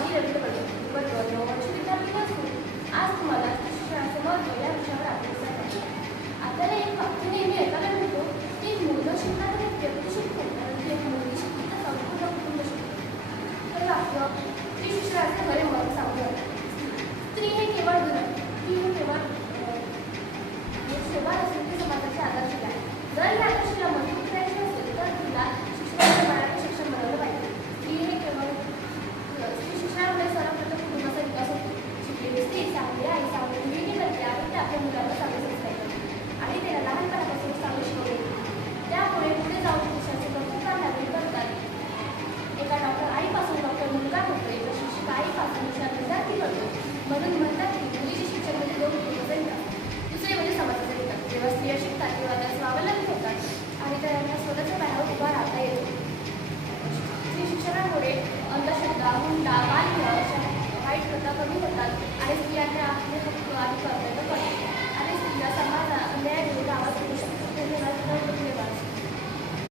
मी रवींद्र वर्ग 9 वर्ष विद्यार्थी असून आज तुम्हाला शिक्षणाचे महत्त्व या विषयावर अभ्यास करतो. आपल्याला एक वाक्य नेहमी ऐकायला मिळतो की मुलं शिकणार तर व्यक्ती शिकतो, परंतु एक मुलगी शिकली तर संपूर्ण कुटुंब शिकतो. हे वाक्य स्त्री शिक्षणाचे खरे मत सांगतं. स्त्री हे केवळ धन, स्त्री हे केवळ सेवा असून ती समाजाची आदर्शिका आहे. जर या आदर्शाला मजबूत करायचे असेल तर तिला शिक्षणाच्या मार्गाने शिक्षण बनवलं पाहिजे. स्त्री हे केवळ स्त्री शिक्षणामुळे सर्वप्रथम कुटुंबाचा विकास होतो. शिकलेली स्त्री चांगली आई, चांगली मुलगी करते आणि ते आपल्या मुलांना चांगले संस्कार करते आणि त्याला लहानपणापासून चांगले शिकवले. त्यामुळे पुढे जाऊन देशाचे कर्तृत्व नागरिक करतात. एका डॉक्टर आईपासून डॉक्टर मुलगा होतोय, तर शिक्षक आईपासून हुशार विद्यार्थी करतो. म्हणून म्हणतात की मुलीचे शिक्षण म्हणजे दोन कुटुंबाचा विकास, दुसरे म्हणजे समाजाचा विकास. जेव्हा स्त्रिया शिकतात तेव्हा त्या स्वावलंबी होतात आणि त्यांना स्वतःच्या पायावर उभा राहता येतो. स्त्री शिक्षणामुळे अंधश्रद्धा, हुंडा, बाल्य अशा वाईट प्रथा कमी होतात.